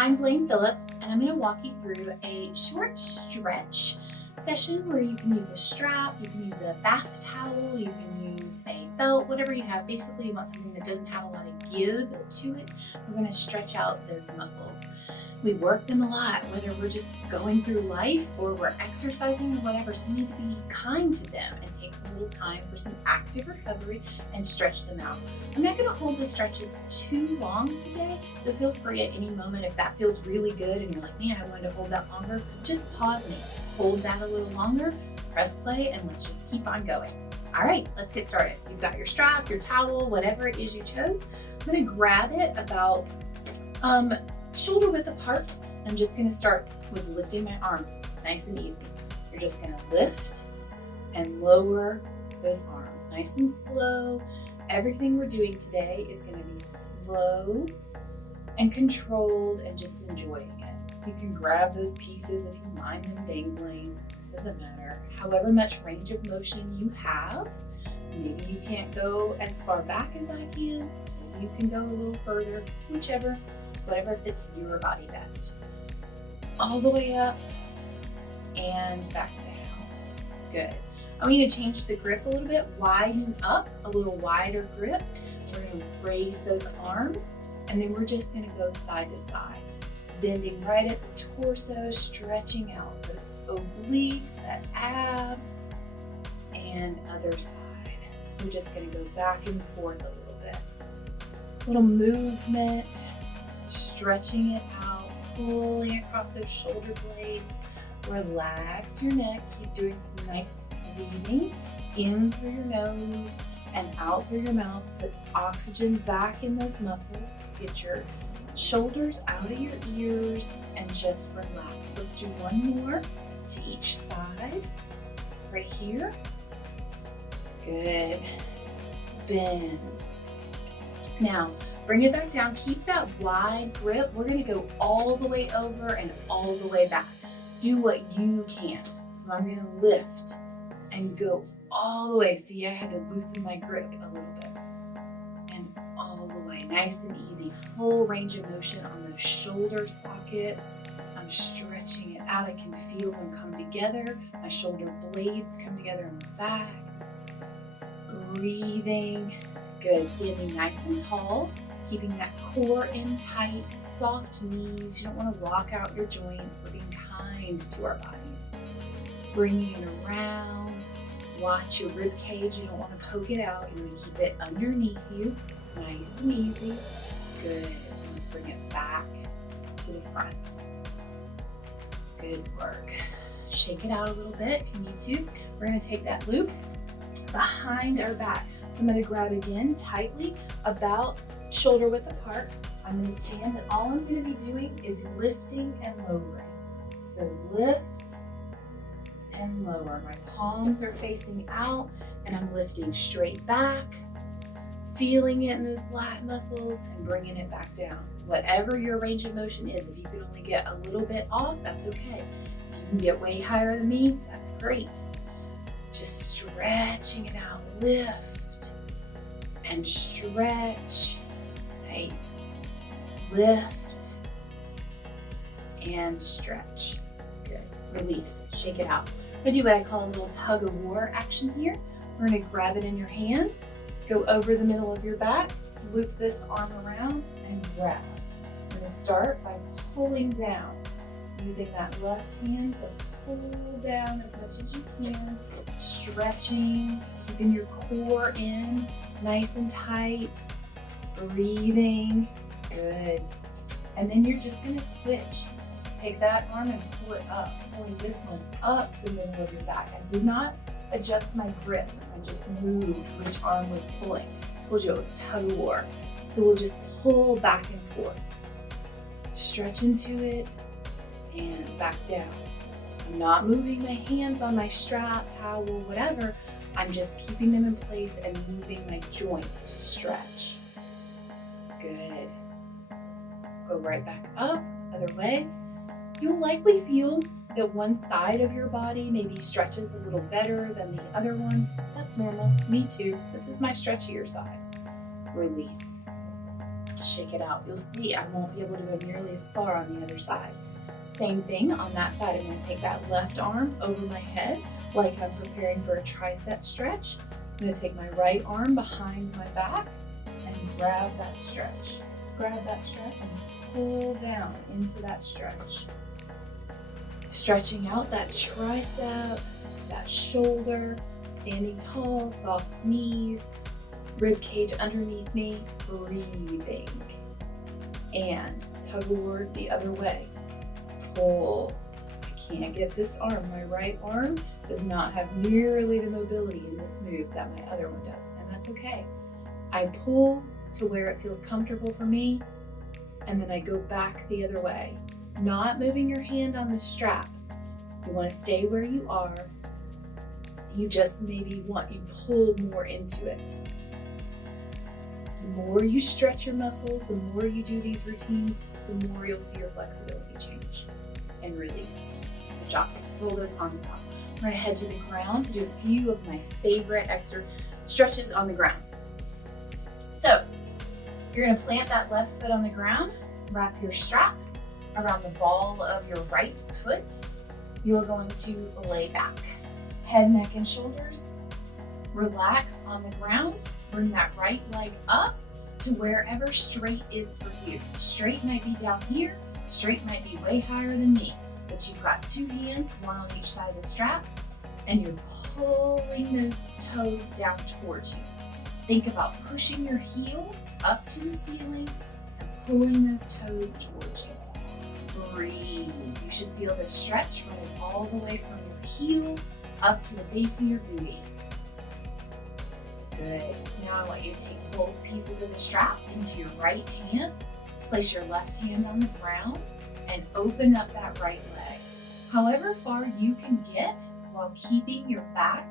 I'm Blaine Phillips, and I'm going to walk you through a short stretch session where you can use a strap, you can use a bath towel, you can use a belt, whatever you have. Basically, you want something that doesn't have a lot of give to it. We're going to stretch out those muscles. We work them a lot, whether we're just going through life or we're exercising or whatever, so we need to be kind to them and take some little time for some active recovery and stretch them out. I'm not going to hold the stretches too long today, so feel free at any moment if that feels really good and you're like, man, I wanted to hold that longer, just pause me, hold that a little longer, press play, and let's just keep on going. All right, let's get started. You've got your strap, your towel, whatever it is you chose. I'm going to grab it about shoulder width apart. I'm just going to start with lifting my arms, nice and easy. You're just going to lift and lower those arms, nice and slow. Everything we're doing today is going to be slow and controlled and just enjoying it. You can grab those pieces if you mind them dangling, doesn't matter. However much range of motion you have, maybe you can't go as far back as I can, maybe you can go a little further, whatever fits your body best. All the way up and back down. Good. I'm going to change the grip a little bit, widen up, a little wider grip. We're going to raise those arms, and then we're just going to go side to side, bending right at the torso, stretching out those obliques, that ab, and other side. We're just going to go back and forth a little bit. Little movement, stretching it out, pulling across those shoulder blades. Relax your neck. Keep doing some nice breathing in through your nose and out through your mouth. Puts oxygen back in those muscles. Get your shoulders out of your ears and just relax. Let's do one more to each side. Right here. Good. Bend. Now, bring it back down. Keep that wide grip. We're going to go all the way over and all the way back. Do what you can. So I'm going to lift and go all the way. See, I had to loosen my grip a little bit. And all the way, nice and easy. Full range of motion on those shoulder sockets. I'm stretching it out. I can feel them come together. My shoulder blades come together in the back. Breathing. Good. Standing nice and tall. Keeping that core in tight, soft knees. You don't want to lock out your joints. We're being kind to our bodies. Bringing it around. Watch your rib cage. You don't want to poke it out. You want to keep it underneath you. Nice and easy. Good. Let's bring it back to the front. Good work. Shake it out a little bit if you need to. We're going to take that loop behind our back. So I'm going to grab again tightly about shoulder width apart. I'm going to stand, and all I'm going to be doing is lifting and lowering. So lift and lower. My palms are facing out, and I'm lifting straight back, feeling it in those lat muscles, and bringing it back down. Whatever your range of motion is, if you can only get a little bit off, that's okay. If you can get way higher than me, that's great. Just stretching it out. Lift and stretch. Nice. Lift and stretch. Good. Release. Shake it out. I'm going to do what I call a little tug of war action here. We're going to grab it in your hand, go over the middle of your back, loop this arm around, and grab. We're going to start by pulling down, using that left hand to pull down as much as you can, stretching, keeping your core in, nice and tight. Breathing. Good. And then you're just going to switch. Take that arm and pull it up, pulling this one up the middle of your back. I did not adjust my grip. I just moved which arm was pulling. I told you it was tug of war. So we'll just pull back and forth. Stretch into it and back down. I'm not moving my hands on my strap, towel, whatever. I'm just keeping them in place and moving my joints to stretch. Good. Let's go right back up, other way. You'll likely feel that one side of your body maybe stretches a little better than the other one. That's normal. Me too. This is my stretchier side. Release. Shake it out. You'll see I won't be able to go nearly as far on the other side. Same thing on that side. I'm going to take that left arm over my head like I'm preparing for a tricep stretch. I'm going to take my right arm behind my back and grab that stretch. Grab that stretch and pull down into that stretch. Stretching out that tricep, that shoulder, standing tall, soft knees, rib cage underneath me, breathing. And tugboard the other way. Pull. I can't get this arm. My right arm does not have nearly the mobility in this move that my other one does, and that's okay. I pull to where it feels comfortable for me, and then I go back the other way. Not moving your hand on the strap. You want to stay where you are. You just maybe you pull more into it. The more you stretch your muscles, the more you do these routines, the more you'll see your flexibility change and release. Good job. Roll those arms out. I'm going to head to the ground to do a few of my favorite stretches on the ground. So you're going to plant that left foot on the ground, wrap your strap around the ball of your right foot. You are going to lay back. Head, neck, and shoulders. Relax on the ground. Bring that right leg up to wherever straight is for you. Straight might be down here. Straight might be way higher than me. But you've got two hands, one on each side of the strap, and you're pulling those toes down towards you. Think about pushing your heel up to the ceiling and pulling those toes towards you. Breathe. You should feel the stretch running all the way from your heel up to the base of your booty. Good. Now I want you to take both pieces of the strap into your right hand, place your left hand on the ground, and open up that right leg. However far you can get while keeping your back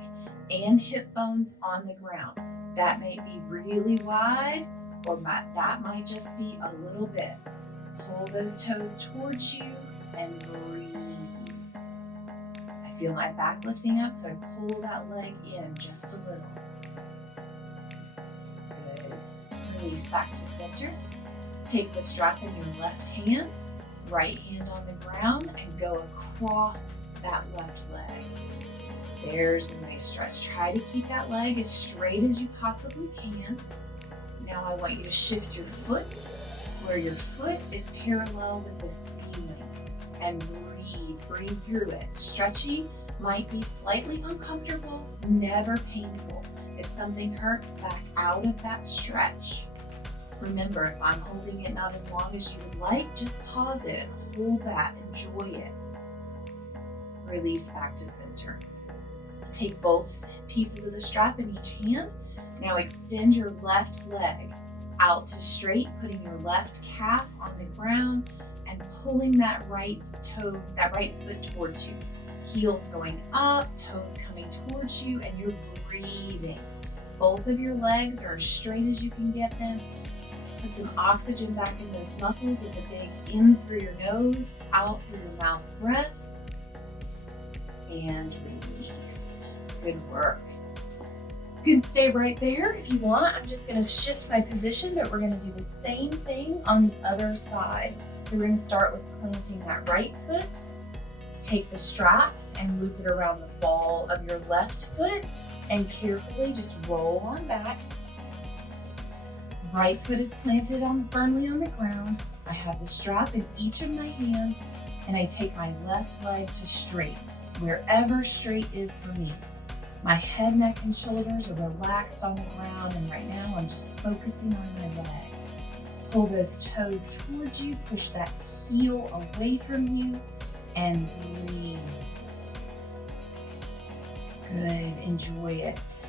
and hip bones on the ground. That may be really wide, or that might just be a little bit. Pull those toes towards you and breathe. I feel my back lifting up, so I pull that leg in just a little. Good. Release back to center. Take the strap in your left hand, right hand on the ground, and go across that left leg. There's a nice stretch. Try to keep that leg as straight as you possibly can. Now I want you to shift your foot where your foot is parallel with the ceiling and breathe. Breathe through it. Stretching might be slightly uncomfortable, never painful. If something hurts, back out of that stretch. Remember, if I'm holding it not as long as you would like, just pause it and hold that. Enjoy it. Release back to center. Take both pieces of the strap in each hand. Now extend your left leg out to straight, putting your left calf on the ground and pulling that right foot towards you. Heels going up, toes coming towards you, and you're breathing. Both of your legs are as straight as you can get them. Put some oxygen back in those muscles with a big in through your nose, out through your mouth breath, and release. Good work. You can stay right there if you want. I'm just going to shift my position, but we're going to do the same thing on the other side. So we're going to start with planting that right foot. Take the strap and loop it around the ball of your left foot and carefully just roll on back. Right foot is planted firmly on the ground. I have the strap in each of my hands and I take my left leg to straight, wherever straight is for me. My head, neck, and shoulders are relaxed on the ground, and right now I'm just focusing on my leg. Pull those toes towards you, push that heel away from you, and breathe. Good, enjoy it.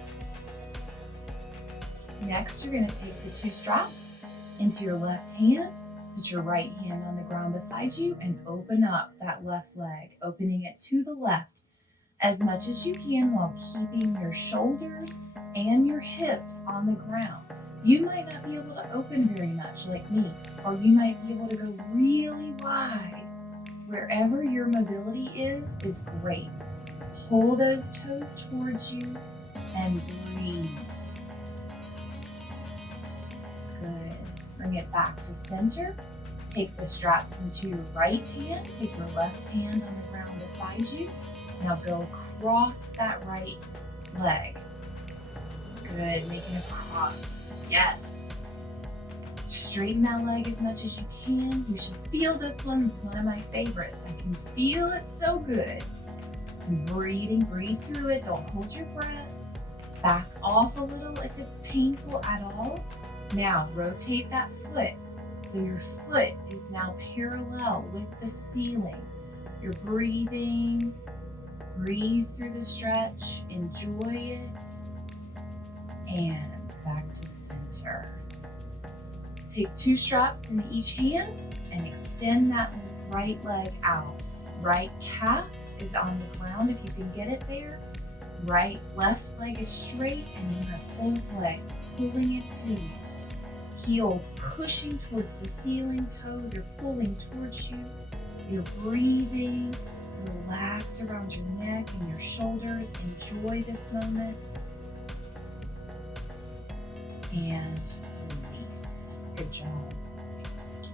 Next, you're going to take the two straps into your left hand, put your right hand on the ground beside you, and open up that left leg, opening it to the left as much as you can while keeping your shoulders and your hips on the ground. You might not be able to open very much like me, or you might be able to go really wide. Wherever your mobility is great. Pull those toes towards you and breathe. Good. Bring it back to center. Take the straps into your right hand. Take your left hand on the ground beside you. Now go across that right leg. Good, making a cross. Yes. Straighten that leg as much as you can. You should feel this one. It's one of my favorites. I can feel it so good. And breathe through it. Don't hold your breath. Back off a little if it's painful at all. Now rotate that foot. So your foot is now parallel with the ceiling. You're breathing. Breathe through the stretch. Enjoy it. And back to center. Take 2 straps in each hand and extend that right leg out. Right calf is on the ground if you can get it there. Left leg is straight, and you have both legs pulling it to you. Heels pushing towards the ceiling, toes are pulling towards you. You're breathing, relax around your neck and your shoulders. Enjoy this moment. And release. Good job.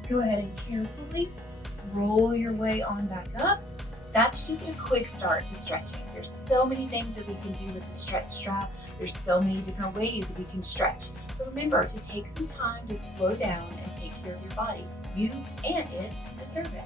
Go ahead and carefully roll your way on back up. That's just a quick start to stretching. There's so many things that we can do with the stretch strap. There's so many different ways that we can stretch. But remember to take some time to slow down and take care of your body. You and it deserve it.